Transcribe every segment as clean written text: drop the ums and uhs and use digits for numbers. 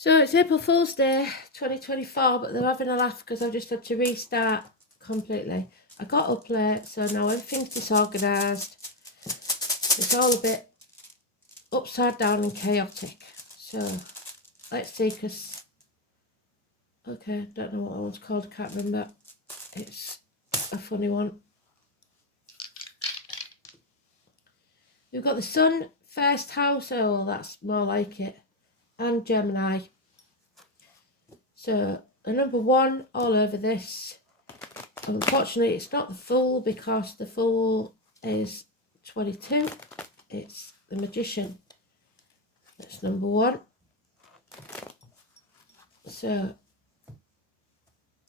So it's April Fool's Day 2024, but they're having a laugh because I've just had to restart completely. I got up late, so now everything's disorganised. It's all a bit upside down and chaotic. So let's see, because, okay, don't know what that one's called, can't remember. It's a funny one. We've got the Sun, first house, oh, that's more like it, and Gemini. So the number one all over this. Unfortunately, it's not the Fool because the Fool is 22. It's the Magician. That's number one. So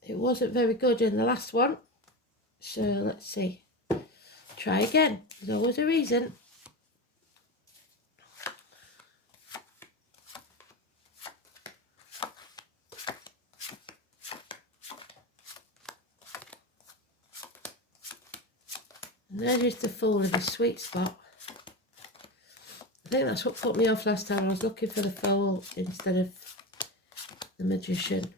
it wasn't very good in the last one. So let's see. Try again. There's always a reason. And there's the Fool in the sweet spot. I think that's what put me off last time. I was looking for the Fool instead of the Magician.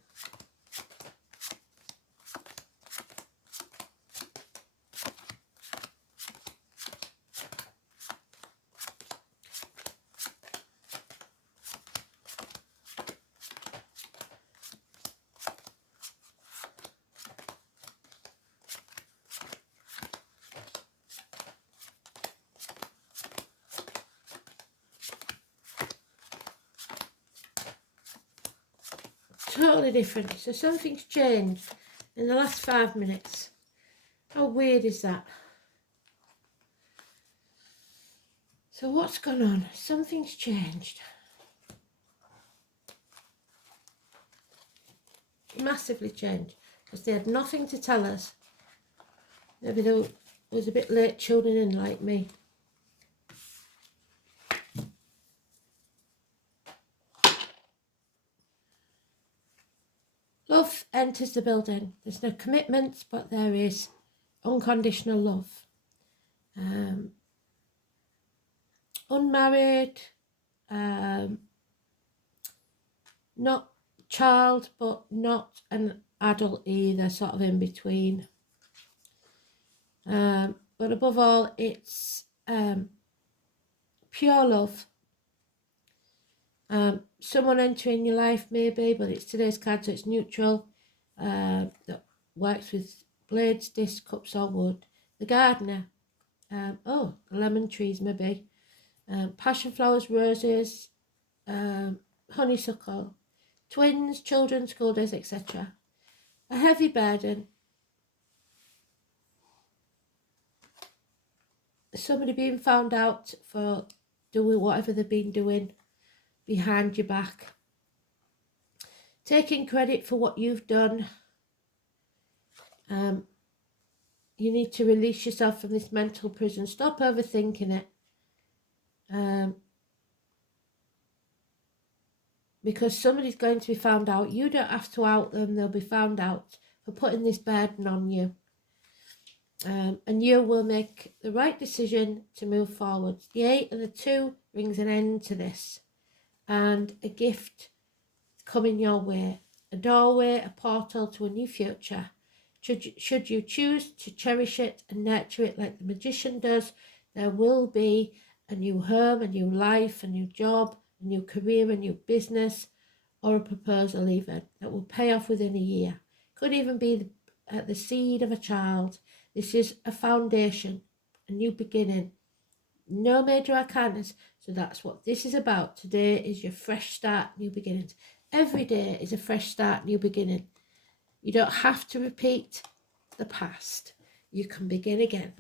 Totally different. So something's changed in the last 5 minutes. How weird is that? So what's gone on? Something's changed. Massively changed. Because they had nothing to tell us. Maybe they was a bit late tuning in like me. Love enters the building. There's no commitments, but there is unconditional love. Unmarried, not child, but not an adult either, sort of in between. But above all, it's pure love. Someone entering your life maybe, but it's today's card, so it's neutral. That works with blades, discs, cups or wood. The gardener. Oh, lemon trees maybe. Passion flowers, roses, honeysuckle. Twins, children, school days, etc. A heavy burden. Somebody being found out for doing whatever they've been doing behind your back. Taking credit for what you've done. You need to release yourself from this mental prison. Stop overthinking it. Because somebody's going to be found out. You don't have to out them. They'll be found out for putting this burden on you. And you will make the right decision to move forward. The 8 and the 2 brings an end to this. And a gift coming your way. A doorway, a portal to a new future. Should you choose to cherish it and nurture it like the Magician does, there will be a new home, a new life, a new job, a new career, a new business, or a proposal even that will pay off within a year. Could even be the seed of a child. This is a foundation, a new beginning. No major arcanas, so that's what this is about. Today is your fresh start, new beginnings. Every day is a fresh start, new beginning. You don't have to repeat the past. You can begin again.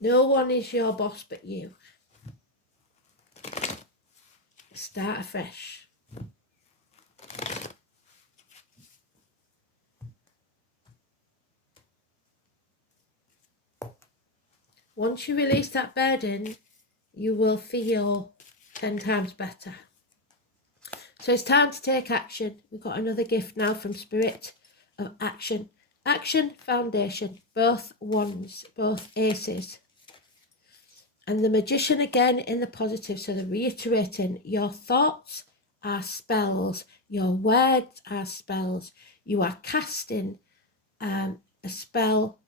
No one is your boss but you. Start afresh. Once you release that burden, you will feel 10 times better. So it's time to take action. We've got another gift now from Spirit of action. Action, foundation, both wands, both aces. And the Magician again in the positive. So they're reiterating, your thoughts are spells. Your words are spells. You are casting a spell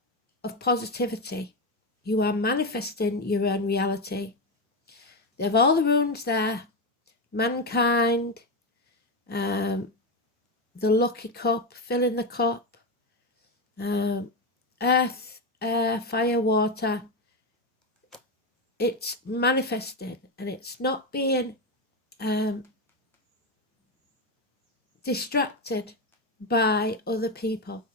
of positivity. You are manifesting your own reality. They have all the runes there. Mankind, the lucky cup, filling the cup, earth, air, fire, water. It's manifesting, and it's not being distracted by other people.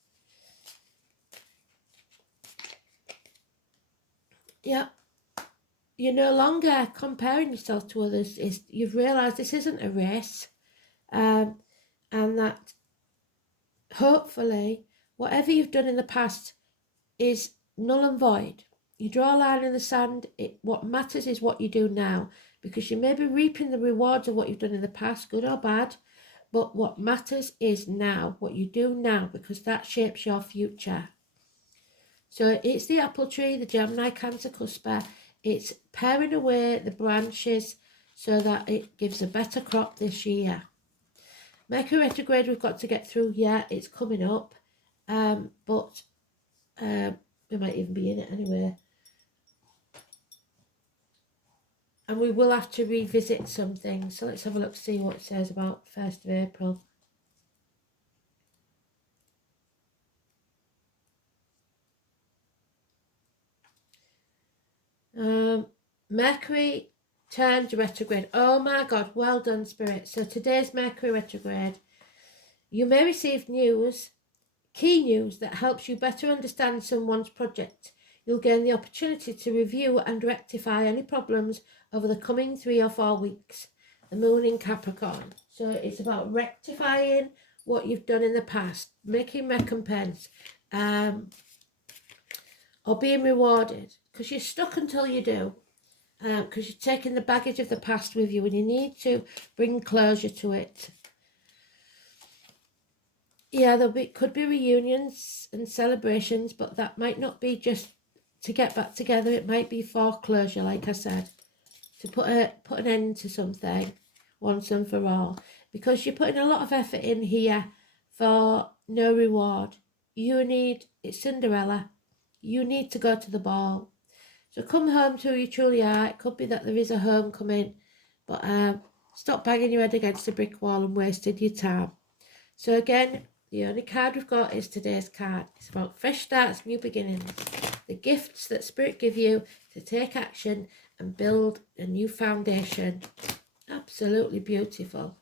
Yeah, you're no longer comparing yourself to others. You've realised this isn't a race, and that hopefully whatever you've done in the past is null and void. You draw a line in the sand. What matters is what you do now, because you may be reaping the rewards of what you've done in the past, good or bad, but what matters is now, what you do now, because that shapes your future. So it's the apple tree, the Gemini Cancer cusper. It's paring away the branches so that it gives a better crop this year. Mercury retrograde we've got to get through. Yeah, it's coming up, but we might even be in it anyway. And we will have to revisit some things. So let's have a look, see what it says about 1st of April. Mercury turned retrograde. Oh my God, well done, Spirit. So today's Mercury retrograde. You may receive news, key news, that helps you better understand someone's project. You'll gain the opportunity to review and rectify any problems over the coming 3 or 4 weeks. The moon in Capricorn. So it's about rectifying what you've done in the past, making recompense, or being rewarded, because you're stuck until you do, because you're taking the baggage of the past with you and you need to bring closure to it. Yeah, could be reunions and celebrations, but that might not be just to get back together. It might be foreclosure, like I said, to put an end to something once and for all, because you're putting a lot of effort in here for no reward. It's Cinderella. You need to go to the ball. So come home to who you truly are. It could be that there is a homecoming, but stop banging your head against a brick wall and wasting your time. So again, the only card we've got is today's card. It's about fresh starts, new beginnings. The gifts that Spirit give you to take action and build a new foundation. Absolutely beautiful.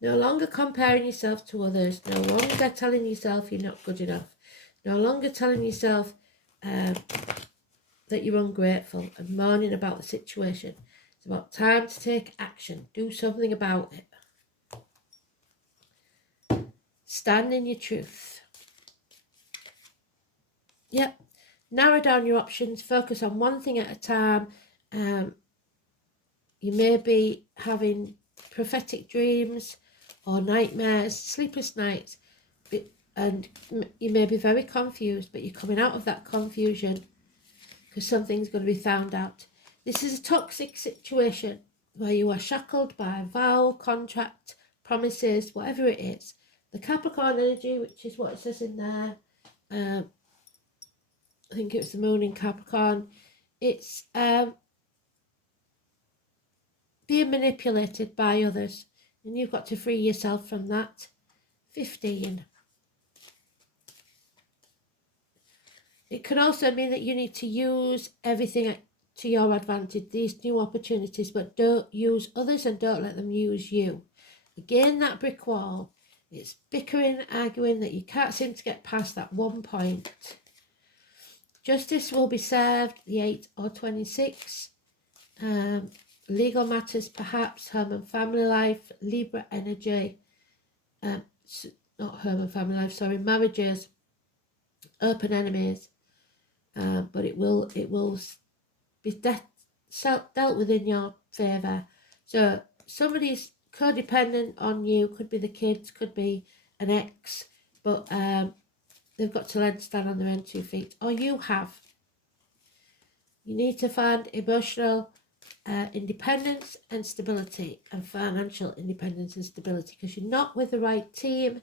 No longer comparing yourself to others. No longer telling yourself you're not good enough. No longer telling yourself that you're ungrateful and moaning about the situation. It's about time to take action. Do something about it. Stand in your truth. Yep. Narrow down your options. Focus on one thing at a time. You may be having prophetic dreams or nightmares, sleepless nights, and you may be very confused, but you're coming out of that confusion because something's going to be found out. This is a toxic situation where you are shackled by vow, contract, promises, whatever it is. The Capricorn energy, which is what it says in there, I think it's the moon in Capricorn. It's being manipulated by others, and you've got to free yourself from that. 15. It can also mean that you need to use everything to your advantage, these new opportunities, but don't use others and don't let them use you. Again, that brick wall. It's bickering, arguing that you can't seem to get past that one point. Justice will be served, the 8 or 26. Legal matters, perhaps, home and family life, Libra energy. Not home and family life, sorry, marriages, open enemies. But it will be dealt with in your favour. So somebody's codependent on you, could be the kids, could be an ex, but they've got to learn to stand on their own 2 feet, or you have. You need to find emotional independence and stability, and financial independence and stability, because you're not with the right team.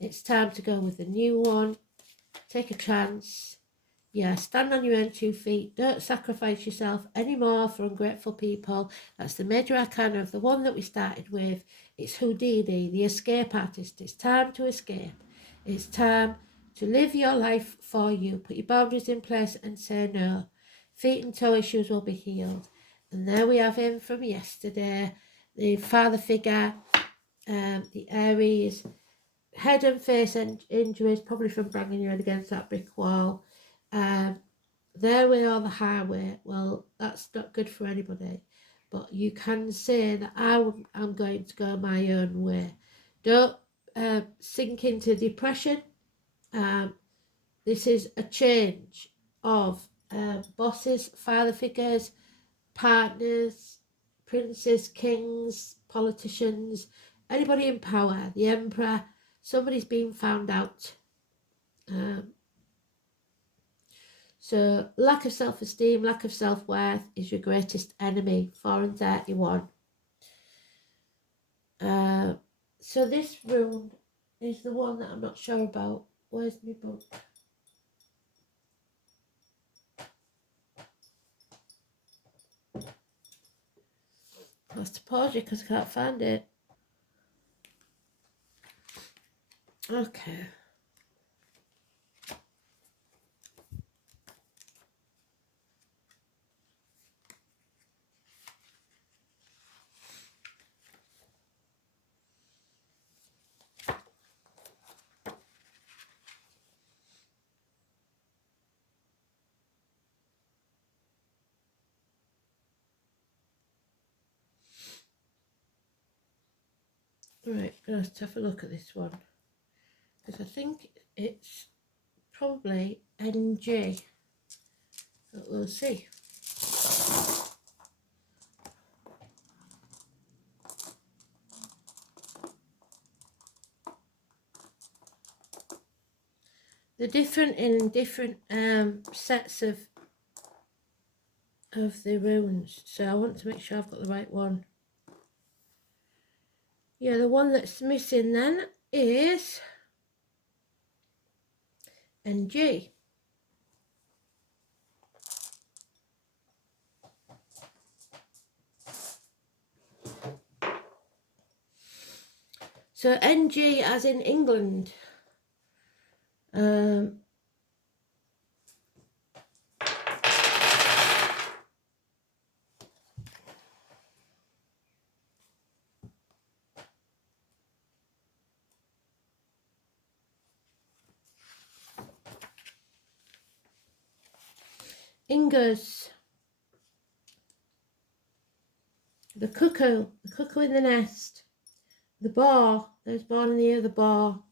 It's time to go with a new one. Take a chance. Yeah, stand on your own 2 feet. Don't sacrifice yourself anymore for ungrateful people. That's the major arcana of the one that we started with. It's Houdini, the escape artist. It's time to escape. It's time to live your life for you. Put your boundaries in place and say no. Feet and toe issues will be healed. And there we have him from yesterday. The father figure, the Aries, head and face injuries, probably from banging your head against that brick wall. Their way or the highway, well, that's not good for anybody. But you can say that I'm going to go my own way. Don't sink into depression. This is a change of bosses, father figures, partners, princes, kings, politicians, anybody in power, the emperor. Somebody's been found out. So lack of self-esteem, lack of self-worth is your greatest enemy. 4 and 31. So this rune is the one that I'm not sure about. Where's my book? I have to pause you because I can't find it. Okay. Right, I'm going to have a look at this one, because I think it's probably NG, but we'll see. They're different in different sets of the runes, so I want to make sure I've got the right one. Yeah, the one that's missing then is NG. So NG as in England. Ingus. The cuckoo in the nest. The boar, there's born in the year of the boar.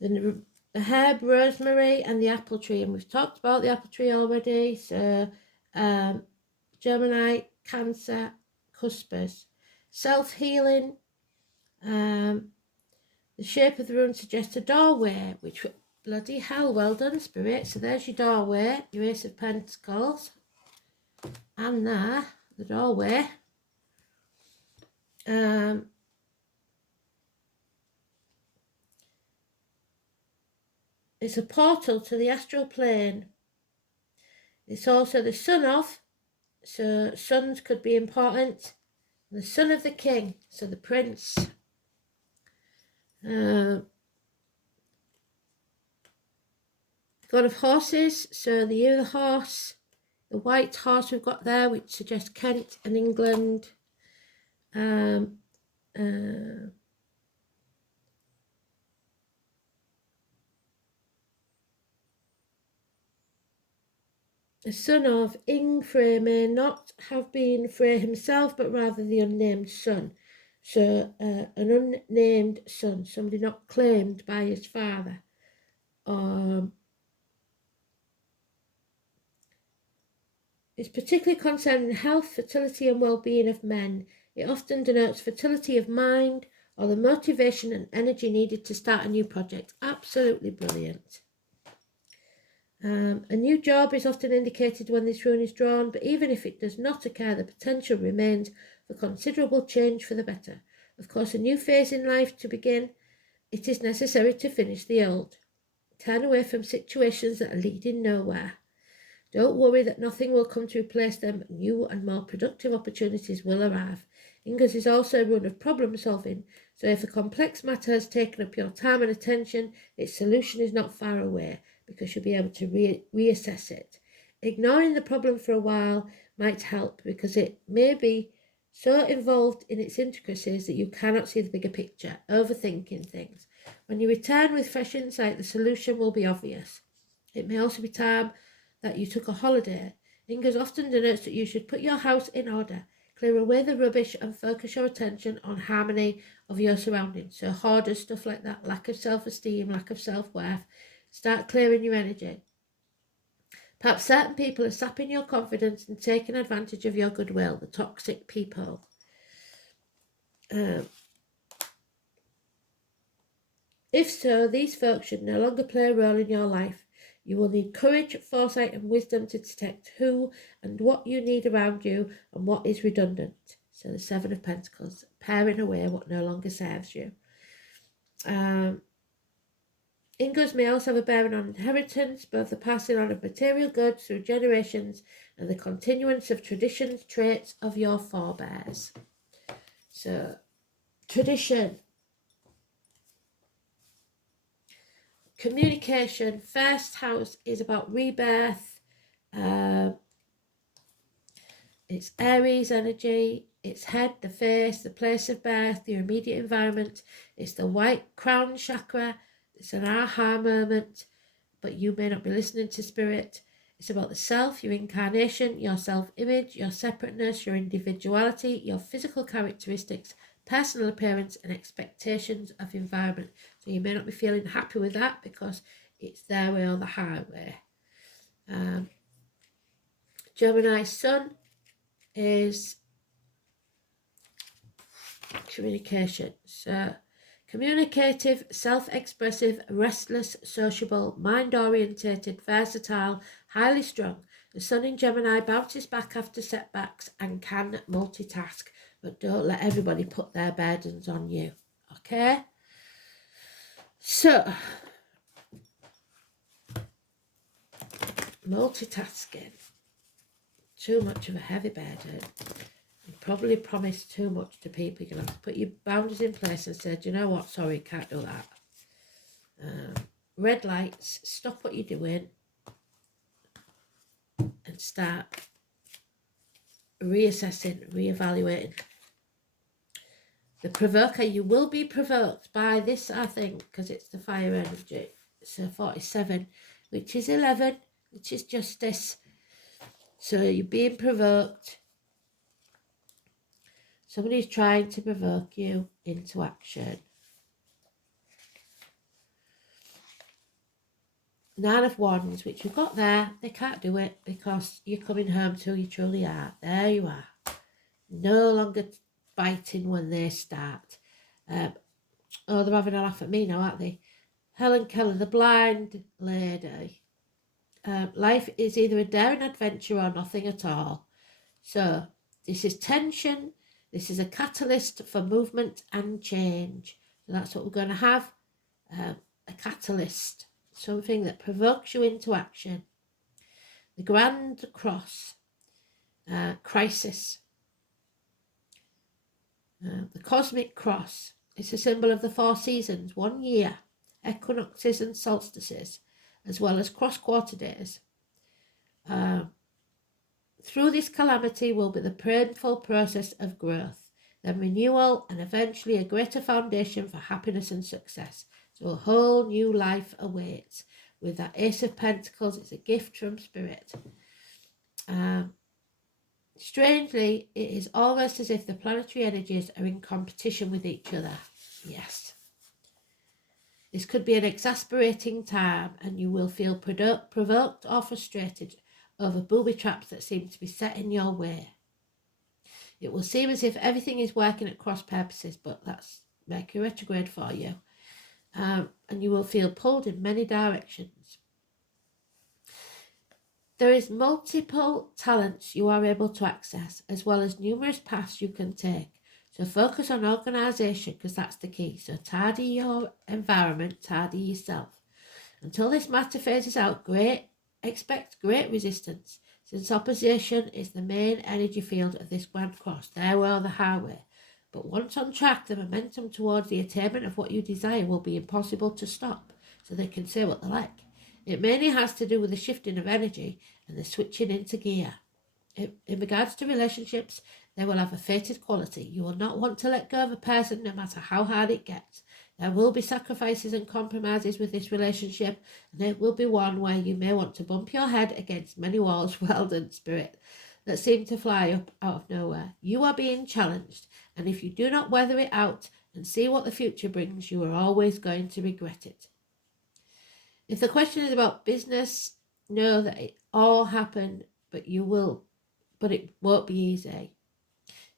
The herb, rosemary, and the apple tree. And we've talked about the apple tree already. So, Gemini, Cancer, Cuspers. Self-healing. The shape of the rune suggests a doorway, which, bloody hell, well done, Spirit. So there's your doorway, your Ace of Pentacles. And there, the doorway. It's a portal to the astral plane. It's also the son of, so sons could be important. The son of the king, so the prince. God of horses, so the year of the horse. The white horse we've got there, which suggests Kent and England. The son of Ing Frey may not have been Frey himself, but rather the unnamed son. So an unnamed son, somebody not claimed by his father. It's particularly concerning health, fertility and well-being of men. It often denotes fertility of mind or the motivation and energy needed to start a new project. Absolutely brilliant. A new job is often indicated when this rune is drawn, but even if it does not occur, the potential remains for considerable change for the better. Of course, a new phase in life to begin, it is necessary to finish the old. Turn away from situations that are leading nowhere. Don't worry that nothing will come to replace them. New and more productive opportunities will arrive. Ingas is also a rune of problem solving, so if a complex matter has taken up your time and attention, its solution is not far away, because you'll be able to reassess it. Ignoring the problem for a while might help, because it may be so involved in its intricacies that you cannot see the bigger picture, overthinking things. When you return with fresh insight, the solution will be obvious. It may also be time that you took a holiday. Ingas often denotes that you should put your house in order, clear away the rubbish and focus your attention on harmony of your surroundings. So hoarders, stuff like that, lack of self-esteem, lack of self-worth, start clearing your energy. Perhaps certain people are sapping your confidence and taking advantage of your goodwill, the toxic people. If so, these folks should no longer play a role in your life. You will need courage, foresight and wisdom to detect who and what you need around you and what is redundant. So the Seven of Pentacles, paring away what no longer serves you. Ingas may also have a bearing on inheritance, both the passing on of material goods through generations and the continuance of traditions, traits of your forebears. So, tradition. Communication. First house is about rebirth. It's Aries energy. It's head, the face, the place of birth, your immediate environment. It's the white crown chakra. It's an aha moment, but you may not be listening to spirit. It's about the self, your incarnation, your self-image, your separateness, your individuality, your physical characteristics, personal appearance and expectations of environment. So you may not be feeling happy with that because it's their way or the highway. Gemini sun is communication. So communicative, self-expressive, restless, sociable, mind-orientated, versatile, highly strung. The sun in Gemini bounces back after setbacks and can multitask, but don't let everybody put their burdens on you. Okay? So, multitasking. Too much of a heavy burden. You probably promised too much to people. You're going to have to put your boundaries in place and say, do you know what? Sorry, can't do that. Red lights. Stop what you're doing and start reassessing, reevaluating. The provoker. You will be provoked by this, I think, because it's the fire energy. So 47, which is 11, which is justice. So you're being provoked. Somebody's trying to provoke you into action. Nine of Wands, which you've got there, they can't do it because you're coming home to who you truly are. There you are. No longer biting when they start. Oh, they're having a laugh at me now, aren't they? Helen Keller, the blind lady. Life is either a daring adventure or nothing at all. So this is tension. This is a catalyst for movement and change. So that's what we're going to have. A catalyst. Something that provokes you into action. The Grand Cross. Crisis. The Cosmic Cross. It's a symbol of the 4 seasons, 1 year, equinoxes and solstices, as well as cross-quarter days. Through this calamity will be the painful process of growth, then renewal, and eventually a greater foundation for happiness and success. So a whole new life awaits. With that Ace of Pentacles, it's a gift from Spirit. Strangely, it is almost as if the planetary energies are in competition with each other. Yes. This could be an exasperating time and you will feel provoked or frustrated over booby traps that seem to be set in your way. It will seem as if everything is working at cross purposes, but that's Mercury retrograde for you. And you will feel pulled in many directions. There is multiple talents you are able to access, as well as numerous paths you can take. So focus on organisation, because that's the key. So tidy your environment, tidy yourself. Until this matter phases out, expect great resistance, since opposition is the main energy field of this Grand Cross, there or the highway. But once on track, the momentum towards the attainment of what you desire will be impossible to stop, so they can say what they like. It mainly has to do with the shifting of energy and the switching into gear. In regards to relationships, they will have a fated quality. You will not want to let go of a person no matter how hard it gets. There will be sacrifices and compromises with this relationship, and it will be one where you may want to bump your head against many walls, well done, spirit, that seem to fly up out of nowhere. You are being challenged, and if you do not weather it out and see what the future brings, you are always going to regret it. If the question is about business, know that it all happened, but it won't be easy.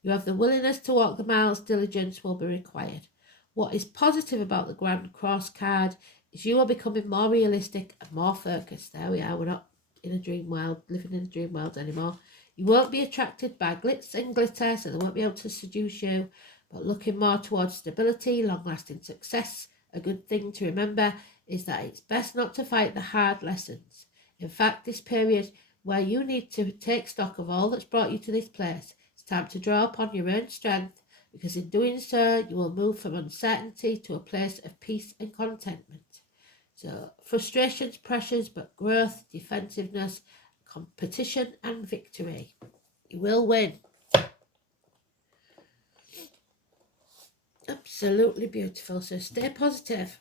You have the willingness to walk the miles, diligence will be required. What is positive about the Grand Cross card is you are becoming more realistic and more focused. There we are, we're not in a dream world, living in a dream world anymore. You won't be attracted by glitz and glitter, so they won't be able to seduce you, but looking more towards stability, long-lasting success. A good thing to remember is that it's best not to fight the hard lessons. In fact, this period where you need to take stock of all that's brought you to this place, it's time to draw upon your own strength, because in doing so, you will move from uncertainty to a place of peace and contentment. So, frustrations, pressures, but growth, defensiveness, competition and victory. You will win. Absolutely beautiful. So stay positive.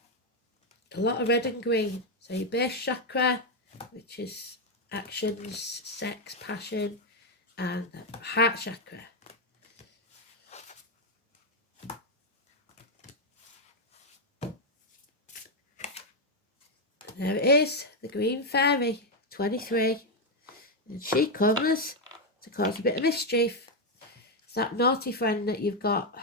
A lot of red and green. So your base chakra, which is actions, sex, passion, and the heart chakra. There it is, the green fairy, 23. And she comes to cause a bit of mischief. It's that naughty friend that you've got.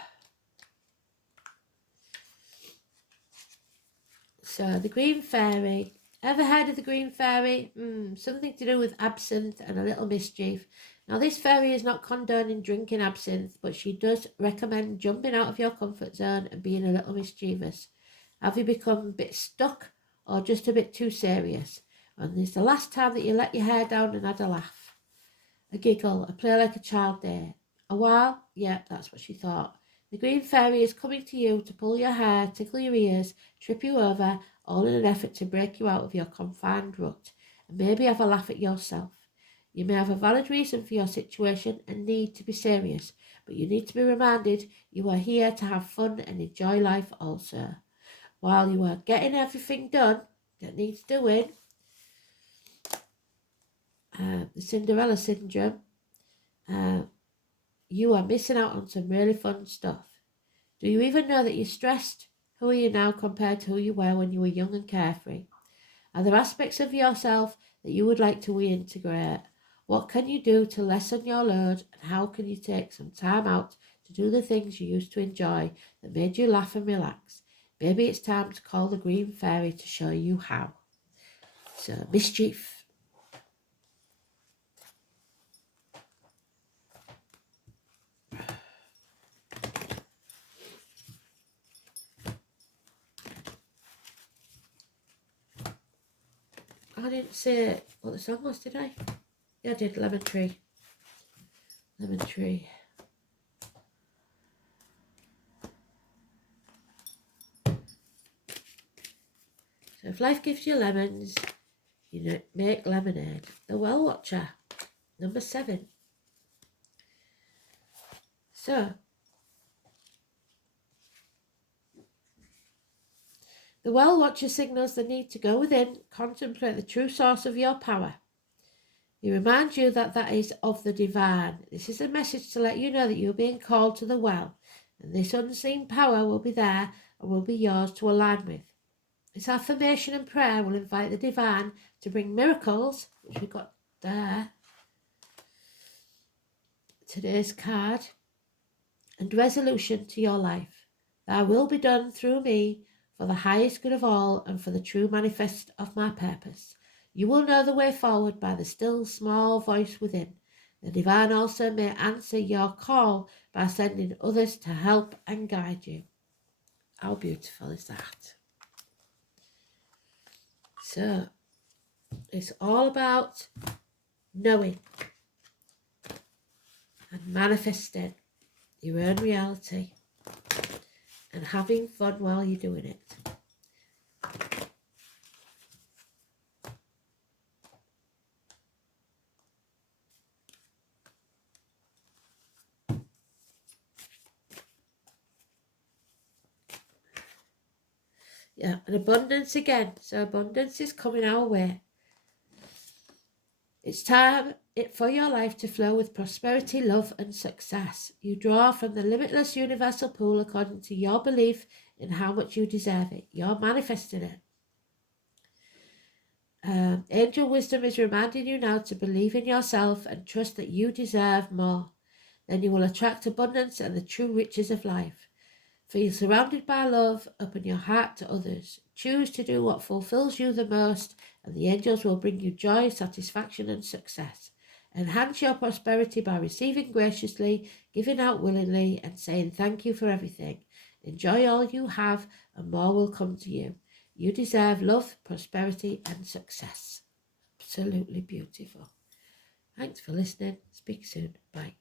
So the green fairy. Ever heard of the green fairy? Something to do with absinthe and a little mischief. Now this fairy is not condoning drinking absinthe, but she does recommend jumping out of your comfort zone and being a little mischievous. Have you become a bit stuck or just a bit too serious? And it's the last time that you let your hair down and had a laugh, a giggle, a play like a child there. A while? Yeah, that's what she thought. The green fairy is coming to you to pull your hair, tickle your ears, trip you over, all in an effort to break you out of your confined rut, and maybe have a laugh at yourself. You may have a valid reason for your situation and need to be serious, but you need to be reminded you are here to have fun and enjoy life also. While you are getting everything done that needs doing, the Cinderella syndrome, you are missing out on some really fun stuff. Do you even know that you're stressed? Who are you now compared to who you were when you were young and carefree? Are there aspects of yourself that you would like to reintegrate? What can you do to lessen your load, and how can you take some time out to do the things you used to enjoy that made you laugh and relax? Maybe it's time to call the green fairy to show you how. So, mischief. I didn't say what the song was, did I? Yeah, I did. Lemon Tree. Lemon Tree. So if life gives you lemons, you make lemonade. The Well Watcher, number 7. So, the Well Watcher signals the need to go within, contemplate the true source of your power. He reminds you that that is of the divine. This is a message to let you know that you're being called to the well, and this unseen power will be there and will be yours to align with. This affirmation and prayer will invite the divine to bring miracles, which we've got there, today's card, and resolution to your life. Thy will be done through me for the highest good of all and for the true manifest of my purpose. You will know the way forward by the still small voice within. The divine also may answer your call by sending others to help and guide you. How beautiful is that? So, it's all about knowing and manifesting your own reality and having fun while you're doing it. Yeah, and abundance again. So abundance is coming our way. It's time for your life to flow with prosperity, love, and success. You draw from the limitless universal pool according to your belief in how much you deserve it. You're manifesting it. Angel wisdom is reminding you now to believe in yourself and trust that you deserve more. Then you will attract abundance and the true riches of life. Feel surrounded by love, open your heart to others. Choose to do what fulfills you the most, and the angels will bring you joy, satisfaction, and success. Enhance your prosperity by receiving graciously, giving out willingly, and saying thank you for everything. Enjoy all you have, and more will come to you. You deserve love, prosperity, and success. Absolutely beautiful. Thanks for listening. Speak soon. Bye.